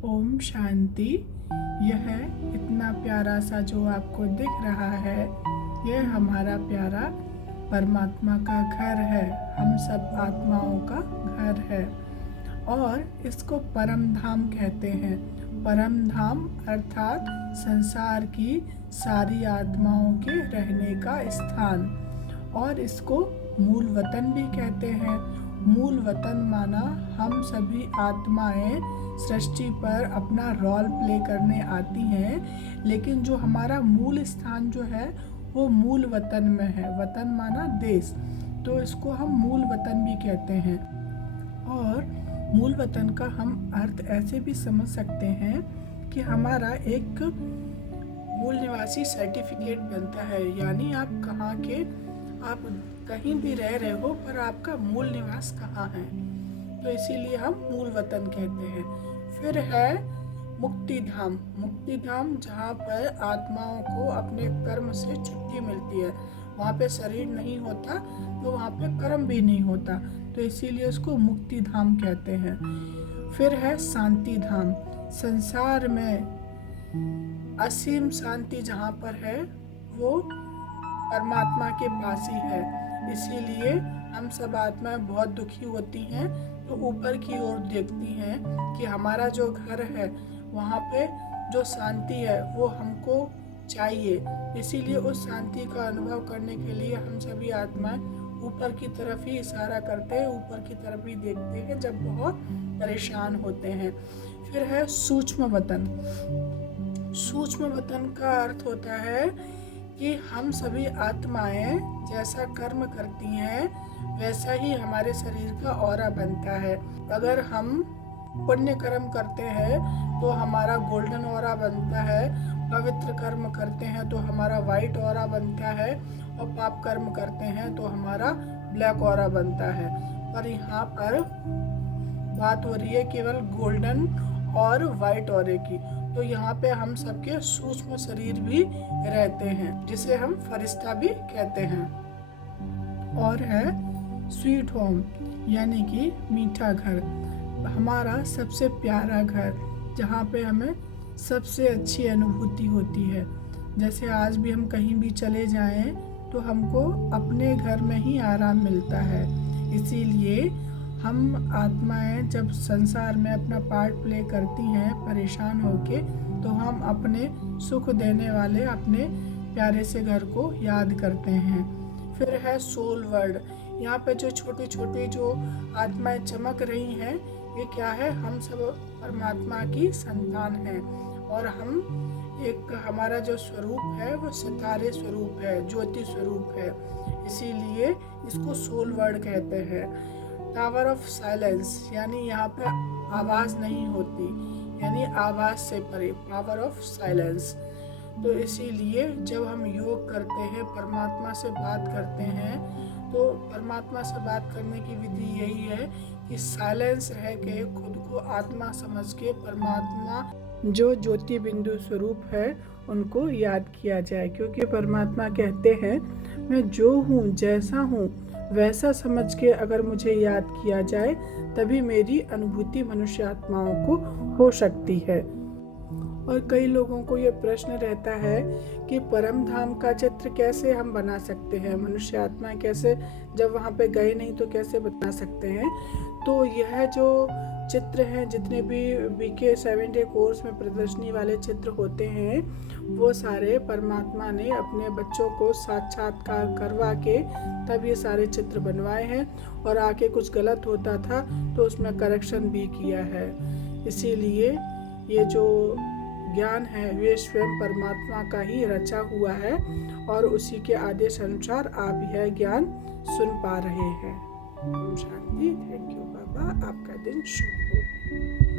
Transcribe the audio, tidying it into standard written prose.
ओम शांति। यह इतना प्यारा सा जो आपको दिख रहा है, यह हमारा प्यारा परमात्मा का घर है, हम सब आत्माओं का घर है और इसको परम धाम कहते हैं। परम धाम अर्थात संसार की सारी आत्माओं के रहने का स्थान, और इसको मूल वतन भी कहते हैं। मूल वतन माना हम सभी आत्माएं सृष्टि पर अपना रोल प्ले करने आती हैं, लेकिन जो हमारा मूल स्थान जो है वो मूल वतन में है। वतन माना देश, तो इसको हम मूल वतन भी कहते हैं। और मूल वतन का हम अर्थ ऐसे भी समझ सकते हैं कि हमारा एक मूल निवासी सर्टिफिकेट बनता है, यानी आप कहाँ के, आप कहीं भी रह रहे हो पर आपका मूल निवास कहाँ है, तो इसीलिए हम मूल वतन कहते हैं। फिर है मुक्ति धाम। मुक्ति धाम जहाँ पर आत्माओं को अपने कर्म से छुट्टी मिलती है, वहाँ पे शरीर नहीं होता तो वहाँ पे कर्म भी नहीं होता, तो इसीलिए उसको मुक्ति धाम कहते हैं। फिर है शांति धाम। संसार में असीम शांति जहाँ पर है वो परमात्मा के पास ही है, इसीलिए हम सब आत्माएं बहुत दुखी होती हैं तो ऊपर की ओर देखती हैं कि हमारा जो घर है वहाँ पे जो शांति है वो हमको चाहिए। इसीलिए उस शांति का अनुभव करने के लिए हम सभी आत्माएं ऊपर की तरफ ही इशारा करते हैं, ऊपर की तरफ ही देखते हैं जब बहुत परेशान होते हैं। फिर है सूक्ष्म वतन। सूक्ष्म वतन का अर्थ होता है कि हम सभी आत्माएं जैसा कर्म करती हैं वैसा ही हमारे शरीर का ऑरा बनता है। अगर हम पुण्य कर्म करते हैं तो हमारा गोल्डन ऑरा बनता है, पवित्र कर्म करते हैं तो हमारा वाइट ऑरा बनता है, और पाप कर्म करते हैं तो हमारा ब्लैक ऑरा बनता है। पर यहाँ पर बात हो रही है केवल गोल्डन और वाइट ऑरे की, तो यहाँ पे हम सबके सूक्ष्म शरीर भी रहते हैं, जिसे हम फरिश्ता भी कहते हैं। और है स्वीट होम, यानी कि मीठा घर, हमारा सबसे प्यारा घर, जहाँ पे हमें सबसे अच्छी अनुभूति होती है। जैसे आज भी हम कहीं भी चले जाएं तो हमको अपने घर में ही आराम मिलता है। इसीलिए हम आत्माएं जब संसार में अपना पार्ट प्ले करती हैं परेशान होके, तो हम अपने सुख देने वाले अपने प्यारे से घर को याद करते हैं। फिर है सोल वर्ल्ड। यहाँ पे जो छोटी छोटी जो आत्माएं चमक रही हैं, ये क्या है, हम सब परमात्मा की संतान हैं, और हम एक, हमारा जो स्वरूप है वो सितारे स्वरूप है, ज्योति स्वरूप है, इसीलिए इसको सोल वर्ल्ड कहते हैं। टावर ऑफ साइलेंस, यानी यहाँ पे आवाज़ नहीं होती, यानी आवाज़ से परे, पावर ऑफ साइलेंस। तो इसीलिए जब हम योग करते हैं, परमात्मा से बात करते हैं, तो परमात्मा से बात करने की विधि यही है कि साइलेंस रह के खुद को आत्मा समझ के परमात्मा जो ज्योति बिंदु स्वरूप है उनको याद किया जाए। क्योंकि परमात्मा कहते हैं, मैं जो हूँ जैसा हूँ वैसा समझ के अगर मुझे याद किया जाए तभी मेरी अनुभूति मनुष्य आत्माओं को हो सकती है। और कई लोगों को ये प्रश्न रहता है कि परम धाम का चित्र कैसे हम बना सकते हैं, मनुष्य आत्मा कैसे, जब वहाँ पे गए नहीं तो कैसे बना सकते हैं। तो यह जो चित्र हैं, जितने भी BK 7 डे कोर्स में प्रदर्शनी वाले चित्र होते हैं, वो सारे परमात्मा ने अपने बच्चों को साक्षात्कार करवा के तब ये सारे चित्र बनवाए हैं, और आके कुछ गलत होता था तो उसमें करेक्शन भी किया है। इसीलिए ये जो ज्ञान है वे स्वयं परमात्मा का ही रचा हुआ है, और उसी के आदेश अनुसार आप यह ज्ञान सुन पा रहे हैं। शांति। थैंक यू बाबा, आपका दिन शुभ हो।